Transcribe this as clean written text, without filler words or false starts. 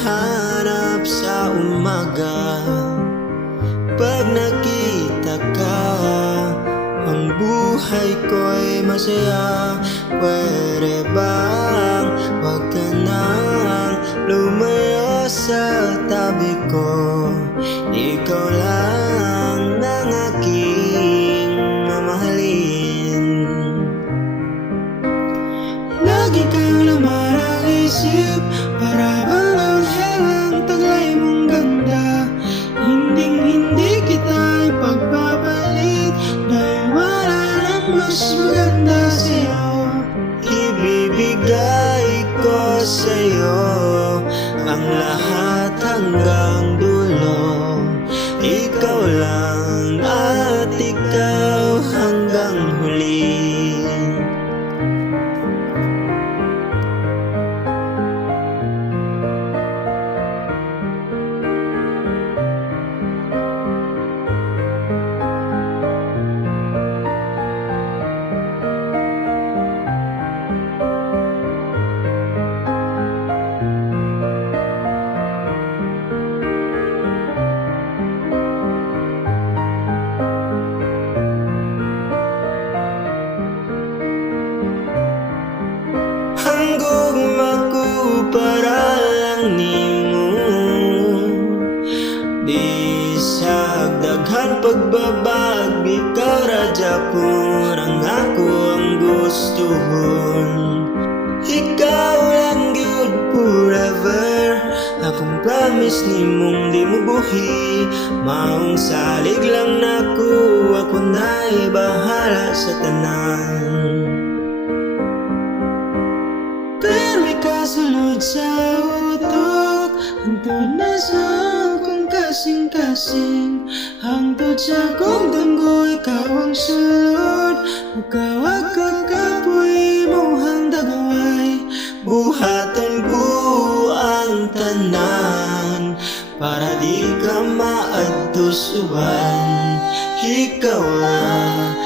hanap sa umaga. Pag nakita ka, ang buhay ko'y masaya. Pwede bang wag ka nang lumayo sa tabi ko? Ikaw lang ang aking mamahalin. Lagi kang laman ang isip, para bang anghel ang taglay mong ganda. Hindi kita ipagpapalit, dahil wala nang mas maganda sa'yo. Ibibigay ko sa'yo ang lahat hanggang dulo. Ikaw lang at ikaw hanggang huli. Hanggang para lang nimo, di sa daghan pagbabag. Ikaw radya purang ako ang gustuhon. Ikaw lang good forever. Akong promise nimong di mo buhi. Maong salig lang nako, ako na'y bahala sa tanan. Pero ikasulod sa utok, hangtod na sa akong kasing-kasing. Hangtod sa akong danggo, ikaw ang sulod. Magkawag ka kapoy, mohang dagaway. Buhaton ko ang tanan, para di ka maadto suban. Ikaw lang